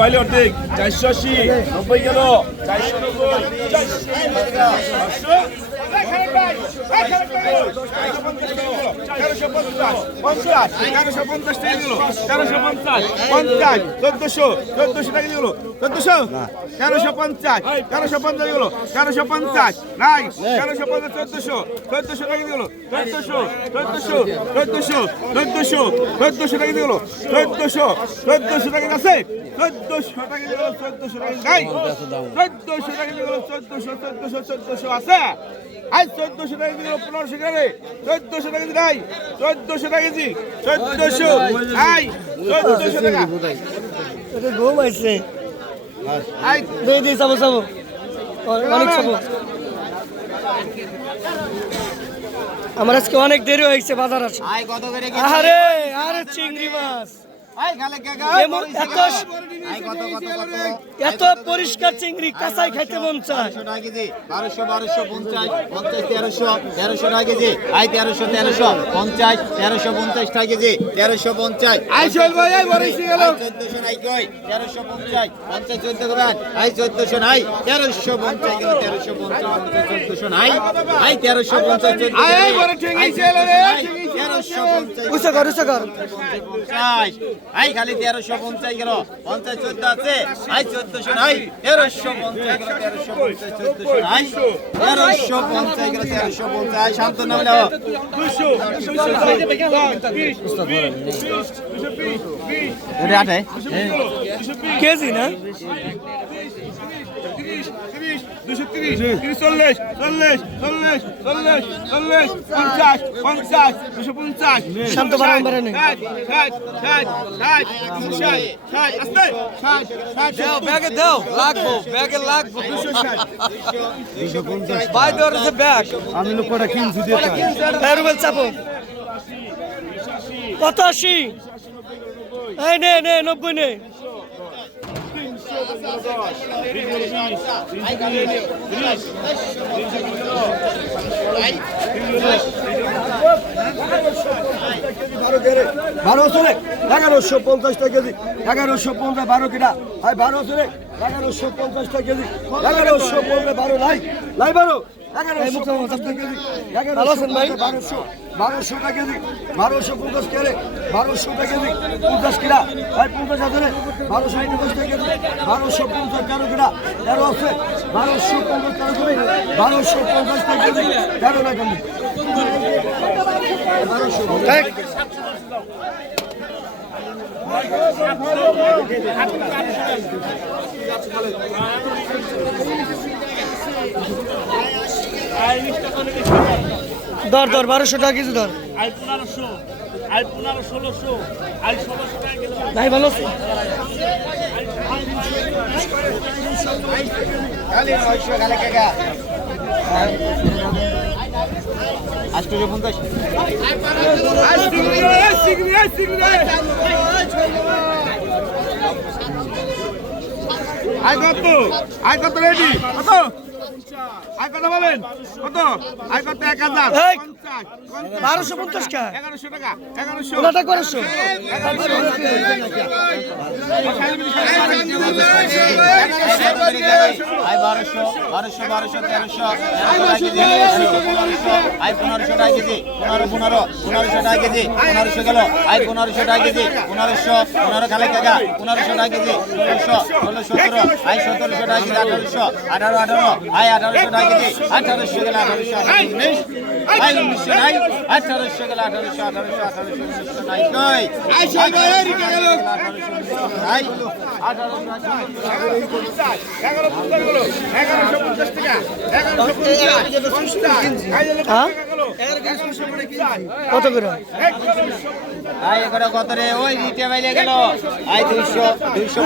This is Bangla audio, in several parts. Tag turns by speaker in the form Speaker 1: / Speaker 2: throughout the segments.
Speaker 1: বাইলে অর্ধেক। চারশো আশি নব্বই গেল। চারশো নব্বই তেরোশো পঞ্চাশ পঞ্চাশ তেরোশো পঞ্চাশ টাকা দিল তেরোশো পঞ্চাশ পঞ্চাশ চোদ্দশো চোদ্দশো টাকা দিল চোদ্দশো তেরোশো পঞ্চাশ তেরোশো পঞ্চাশ গেল তেরোশো পঞ্চাশ নাই তেরোশো পঞ্চাশ চোদ্দশো চোদ্দশো টাকা দিল চোদ্দশো চোদ্দশো চোদ্দশো চোদ্দশো চোদ্দশো টাকা দিল চোদ্দশো চোদ্দশো টাকা আছে চোদ্দশো টাকা দিল চোদ্দশো টাকা নাই চোদ্দশো টাকা দিল চোদ্দশো চোদ্দশো চোদ্দশো আছে আজ চোদ্দশো টাকা পনেরোশো টাকা চোদ্দশো টাকা দিল আই চোদ্দশো টাকা কেজি চোদ্দশো। আই চোদ্দশো টাকা।
Speaker 2: ঘুম
Speaker 1: আই।
Speaker 2: দিয়ে দিয়ে অনেক আমার আজকে অনেক দেরি হয়েছে বাজার আসে।
Speaker 3: করে
Speaker 2: আরে আরে চিংড়ি মাছ। এত পরিষ্কার চিংড়ি কাঁচাই খাইতে মন চায়।
Speaker 3: বারোশো বারোশো বারোশো পঞ্চাশ পঞ্চাশ তেরোশো তেরোশো টাকা কেজি আয় তেরোশো তেরোশো পঞ্চাশ তেরোশো পঞ্চাশ টাকা কেজি তেরোশো পঞ্চাশ
Speaker 1: আই চল আই বড়ইছি গেল
Speaker 3: চোদ্দশো নাই কই? তেরোশো পঞ্চাশ পঞ্চাশ চোদ্দ করবেন আই চোদ্দশো নাই। তেরোশো পঞ্চাশ তেরোশো পঞ্চাশ চোদ্দশো নাই। আই তেরোশো পঞ্চাশ চোদ্দ
Speaker 1: আয়, আয়, বড় ঠিক আছে, এলো রে, ঠিক আছে।
Speaker 3: তেরোশো পঞ্চাশ
Speaker 2: উঁচু কর উঁচু কর
Speaker 3: আই খালি তেরোশো পঞ্চাশ গেল পঞ্চাশ চোদ্দ আছে আই চোদ্দশো নাই তেরোশো পঞ্চাশ গেল তেরোশো পঞ্চাশ চোদ্দশো নাই তেরোশো পঞ্চাশ গেল তেরোশো পঞ্চাশ শান্ত নাম
Speaker 2: কেজি না
Speaker 1: তিরিশ দুশো তিরিশ তিরিশ চল্লিশ চল্লিশ চল্লিশ চল্লিশ চল্লিশ পঞ্চাশ পঞ্চাশ দুশো পঞ্চাশ
Speaker 2: শান্ত বাড়ান বাড়ান।
Speaker 1: ষাট ষাট ষাট ষাট ষাট ষাট আস্তে ষাট ষাট
Speaker 4: দাও ব্যাগে দাও লাগবো ব্যাগে লাগবো।
Speaker 1: দুশো ষাট
Speaker 4: বাই ধরেছে ব্যাগ।
Speaker 2: হ্যাঁ রুবেল চাপো। কত আশি এই নে নে নব্বই নে।
Speaker 5: এগারোশো পঞ্চাশটা কেজি এগারোশো পঞ্চাশ বারো কিনা ভাই বারো রে এগারোশো পঞ্চাশটা কেজি এগারোশো পনেরো বারো নাই নাই বারো টাকা কেজি? বারোশো বারোশো কেজি বারোশো পঞ্চাশ কেজি বারোশো কেজি পঞ্চাশ কিনা ভাই পঞ্চাশ আছে রে বারোশো পঞ্চাশ কেজি বারোশো পঞ্চাশ তেরো কিনা তেরো আছে। বারোশো পঞ্চাশ তেরো কেজি বারোশো পঞ্চাশ টাকা কেজি তেরো না কেন
Speaker 2: দর দর বারোশো টাকা কেজি দর।
Speaker 1: আই পনেরোশো আই পনেরো ষোলোশো আই ষোলোশো টাকা গেল
Speaker 2: ভাই ভালো
Speaker 3: আষ্টশো পঞ্চাশ
Speaker 1: আয় কত আয় কত রেডি কত আয় কত বলেন। কত? আয় কত? এক হাজার। পঞ্চাশ পঞ্চাশ।
Speaker 2: বারোশো পঞ্চাশ কা?
Speaker 1: এগারোশো টাকা এগারোশো।
Speaker 2: ওনাটা করেছ?
Speaker 3: আই বারোশো বারোশো বারোশো তেরোশো আই পনেরোশো টাকা কেজি পনেরো পনেরো পনেরোশো টাকা কেজি পনেরোশো গেল আই পনেরোশো টাকা কেজি পনেরোশো পনেরো খালে টাকা পনেরোশো টাকা কেজি ষোলোশো ষোলো সতেরো আই সতেরোশো টাকা কেজি আঠারোশো আঠারো আঠারো আই আঠারোশো টাকা কেজি আঠারোশো গেল আঠারোশো উনিশ আই উনিশশো নাই আঠারোশো গেল আঠারোশো আঠারোশো আঠারোশো উনিশশো নাই কই আঠারোশো উনিশশো
Speaker 2: কত করে?
Speaker 3: আই এগারো কত রে? ওই রিটে বাইরে গেল। আই দুইশো দুইশো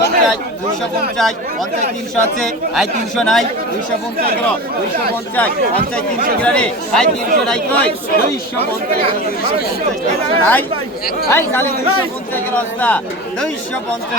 Speaker 3: পঞ্চাশ দুইশো পঞ্চাশ পঞ্চাশ তিনশো আছে। আই তিনশো নাই দুইশো পঞ্চাশ গেল। দুইশো পঞ্চাশ পঞ্চাশ তিনশো গেল রে। আই তিনশো নাই কই? দুইশো পঞ্চাশ নাই আই খালি দুইশো পঞ্চাশ গেল দুইশো পঞ্চাশ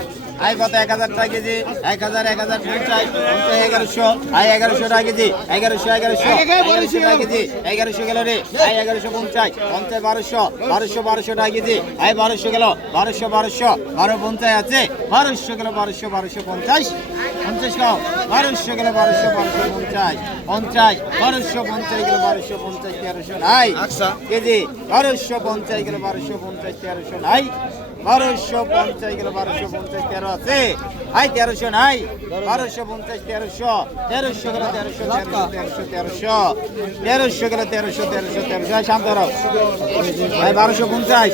Speaker 3: আই কত? এক হাজার টাকা কেজি। এক হাজার এক হাজার পঞ্চাশ পঞ্চাশ এগারোশো। আই এগারোশো টাকা কেজি। এগারোশো এগারোশো। এগারোশো টাকা কেজি। এগারোশো গেল রে। আই এগারোশো পঞ্চাশ। পঞ্চাশ বারোশো। বারোশো বারোশো টাকা কেজি। আই বারোশো গেল। বারোশো বারোশো। বারো পঞ্চাশ আছে। বারোশো গেল বারোশো বারোশো পঞ্চাশ। পঞ্চাশ খাও বারোশো গেল বারোশো বারোশো পঞ্চাশ। পঞ্চাশ বারোশো পঞ্চাশ গেল বারোশো পঞ্চাশ তেরোশো নাই। কেজি। বারোশো পঞ্চাশ গেল বারোশো পঞ্চাশ তেরোশো নাই। বারোশো পঞ্চাশ গেল, বারোশো পঞ্চাশ তেরো আছে। আই তেরোশো নাই। বারোশো পঞ্চাশ, তেরোশো। তেরোশো গেল, তেরোশো তেরোশো তেরোশো তেরোশো। গেল, তেরোশো তেরোশো তেরোশো। আয় শান্ত রাও ভাই, বারোশো পঞ্চাশ।